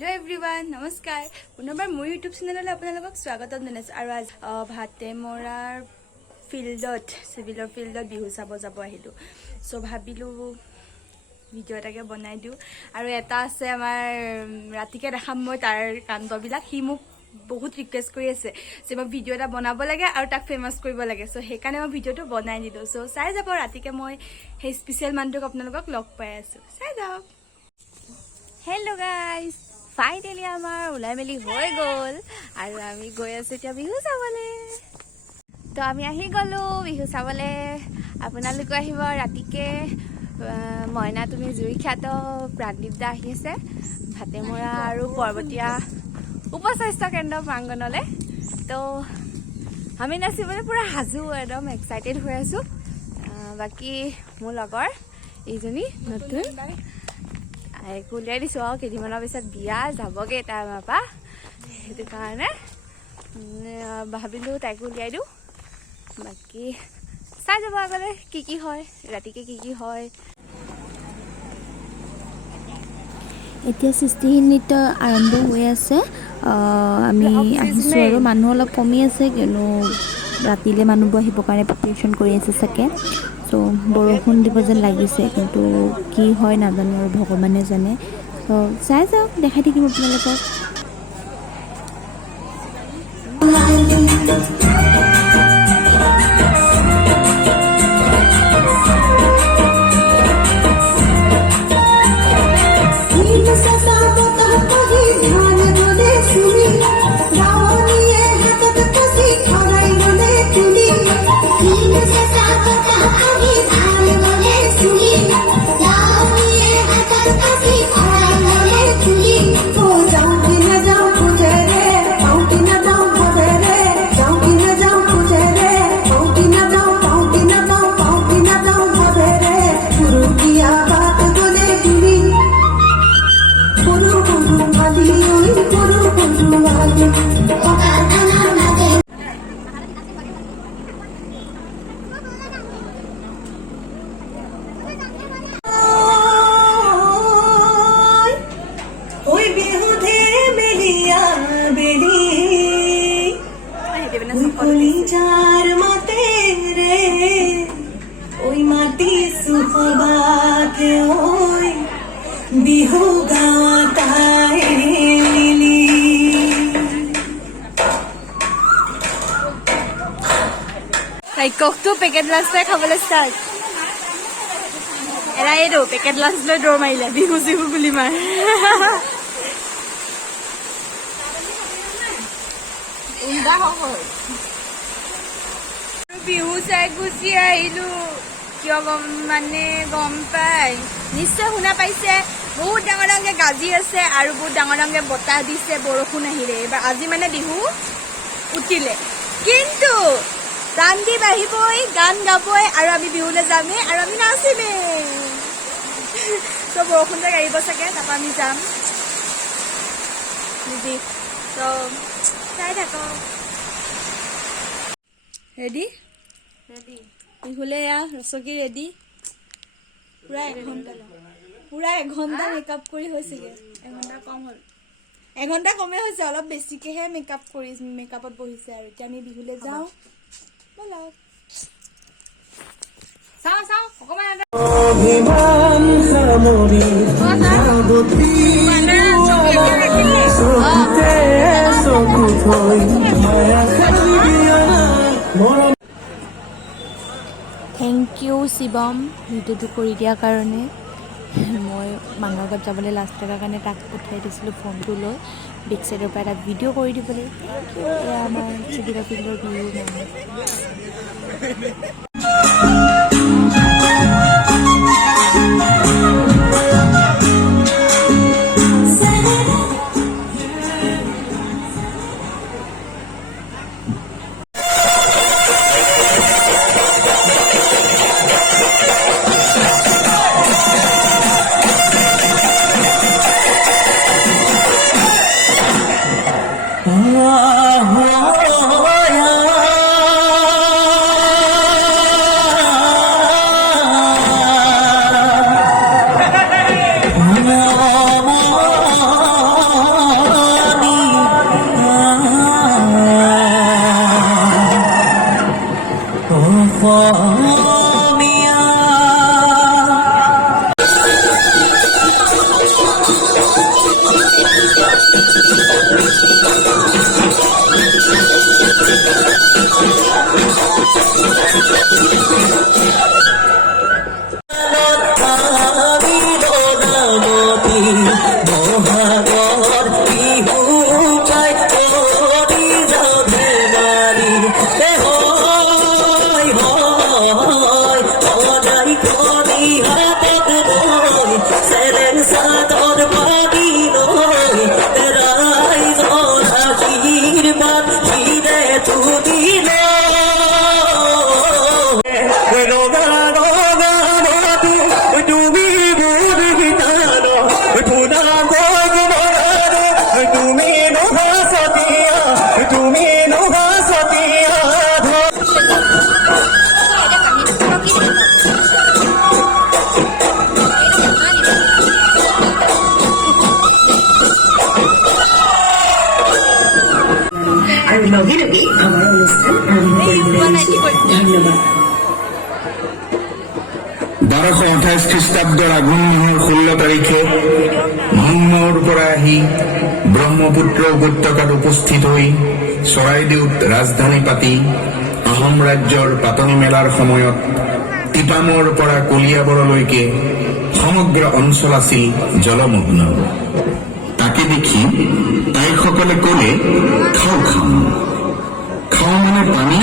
Hello everyone नमस्कार पुनर्बार मोर YouTube चेनेलলৈ আপোনালোকক স্বাগতম জনাইছো আৰু আজ ভাতেমৰাৰ ফিল্ডত সিভিলৰ ফিল্ডত বিহু চাব যাব আহিলো সো ভাবিলো ভিডিও এটাকে বনাই দিও আৰু এটা আছে আমাৰ ৰাতিকে দেখাম মই তাৰ কান্দবিলাক হি মোক বহুত ৰিকুৱেষ্ট কৰি আছে যে মই ভিডিও এটা বনাব লাগে আৰু তাক ফেমাস কৰিব লাগে সো হেকানে মই ভিডিওটো বনাই দিলো সো চাই যাব ৰাতিকে মই হে স্পেশাল মানুহক আপোনালোকক লগ পাই আছো চাই যাও हेलो गाइस फाइनली आमार उलाई मेली हो गल और आमी गई आছো এতিয়া বিহু চাবলে তো আমি আহি গলো বিহু চাবলে আপোনালোক আহিব ৰাতিকে ময়না তুমি জুই খ্যাত প্ৰাণদীপ দা আহি আছে ভাতেমৰা আৰু পৰ্বতীয়া উপস্বাস্থ্য কেন্দ্ৰ প্ৰাংগণলে তো আমি নাচিবলে পুৰা হাজু একদম এক্সাইটেড হৈ আছো বাকি মোৰ লগৰ এইজনী নতুন কুলিয়াই দিছো আৰু কেইদিনমানৰ পিছত বিয়া যাবগে তাৰ মাপা সেইটো কাৰণে ভাবিলো তাইকো উলিয়াই দিওঁ বাকী চাই যাব আগলে কি হয় ৰাতিকে কি হয় এতিয়া সৃষ্টিহীন নৃত্য আৰম্ভ হৈ আছে আমি আহিছো আৰু মানুহ অলপ কমি আছে কিন্তু ৰাতিলে মানুহবোৰ আহিবৰ কাৰণে প্ৰিপাৰেচন কৰি আছে চাগে তো বৰষুণ দিব যেন লাগিছে কিন্তু কি হয় নাজানো আৰু ভগৱানে জানে তো চাই যাওক দেখাই থাকিম আপোনালোকক बिहु गाताए मिली ककटो पेकेट लास्ट खाबले स्टार्ट एरा एरो पेकेट लास्ट লৈ দৌৰ মাৰিলে বিহু জিহু বুলি মাৰ উন্দা হয় বিহু চাই গুচি আহিলো কিয় মানে গম পাই নিশ্চয় শুনা পাইছে বহুত ডাঙৰ ডাঙৰকে গাজি আছে আৰু বহুত ডাঙৰ ডাঙৰকে বতাহ দিছে বৰষুণ আহিলে এবাৰ আজি মানে বিহু উঠিলে কিন্তু প্ৰাণদীপ আহিবই গান গাবই আৰু আমি বিহুলৈ যামে আৰু আমি নাচিমে তো বৰষুণ যাক আহিব চাগে তাৰপৰা আমি যাম দিদি তো চাই থাকো ৰেডি ৰেডি বিহুলে ৰসগী ৰেডি পুৰা এঘণ্টা মেকআপ কৰি হৈছেগে এঘণ্টা কম হ'ল এঘণ্টা কমে হৈছে অলপ বেছিকেহে মেকআপত বহিছে আৰু এতিয়া আমি বিহুলে যাওঁ বলক চাওঁ অকণমান অভিমান সামৰি যাবতি চকুতে চকু থৈ মায়া খালিয়া মৰম থেংক ইউ শিৱম ভিডিঅ'টো কৰি দিয়াৰ কাৰণে মই মানুহৰ ঘৰত যাবলৈ লাষ্ট টকাৰ কাৰণে তাক পঠিয়াই দিছিলোঁ ফোনটো লৈ বেক চাইডৰ পৰা এটা ভিডিঅ' কৰি দিবলৈ থেংক ইউ এয়া আমাৰ চিভিলৰ ফিল্ডৰ বিহু মানুহ তুমি নোহা সতিয়া তুমি নোহা সতিয়া আৰু লগে লগে আমাৰ অনুষ্ঠান আৰম্ভ কৰিবলৈ লৈছো। ধন্যবাদ। 1228 খ্ৰীষ্টাব্দৰ আঘোণ মাহৰ 16 তাৰিখে মংমাওৰ পৰা আহি ব্ৰহ্মপুত্ৰ উপত্যকাত উপস্থিত হৈ চৰাইদেউত ৰাজধানী পাতি আহোম ৰাজ্যৰ পাতনি মেলাৰ সময়ত টিপামৰ পৰা কলিয়াবৰলৈকে সমগ্ৰ অঞ্চল আছিল জলমগ্ন। তাকে দেখি তাইসকলে ক'লে, খাওঁ খাওঁ। খাওঁ মানে পানী।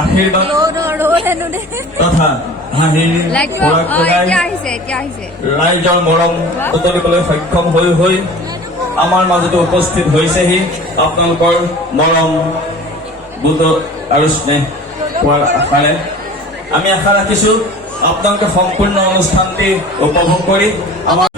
আশীৰ্বাদ তথা হাঁহিৰ খোৰাক যোগাই ৰাইজৰ মৰম বুটলিবলৈ সক্ষম হৈ আমাৰ মাজতে উপস্থিত হৈছেহি। আপোনালোকৰ মৰম বুট আৰু স্নেহ পোৱাৰ আশাৰে আমি আশা ৰাখিছো আপোনালোকে সম্পূৰ্ণ অনুষ্ঠানটি উপভোগ কৰি আমাৰ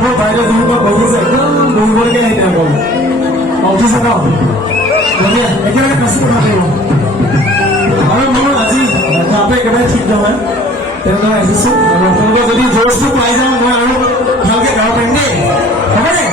ওপৰত বাইদেউ যোনবোৰ বহিছে একদম বহিবলৈকে আহিছে আকৌ উঠিছে ন মানে একেলগে নাচিব নাথাকিব আৰু মোৰ আজি গাতে একেবাৰে ঠিক নহয় তেনেদৰে আহিছোঁ আৰু আপোনালোকৰ যদি জোৰটো পাই যাওঁ মই আৰু ভালকৈ গাব পাৰিম দেই হ'বনে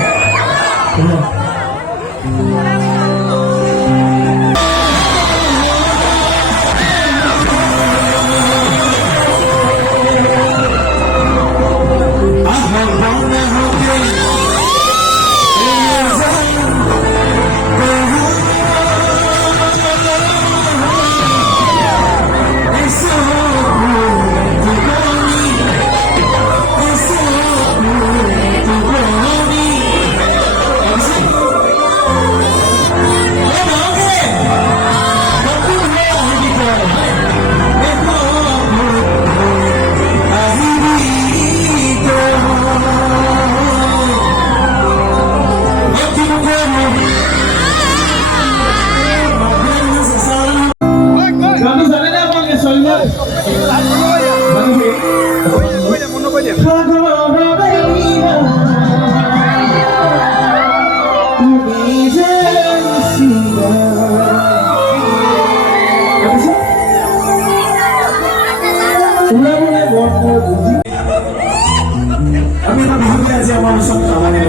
আমি এটা ভাবি আজি আমাৰ ওচৰত খাবানে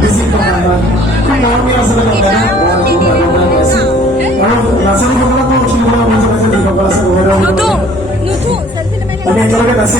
বেছি আৰু নাচনীসকলক উঠিবলৈ মন আছে যিসকল আছে আমি একেলগে নাচি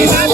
Jenny,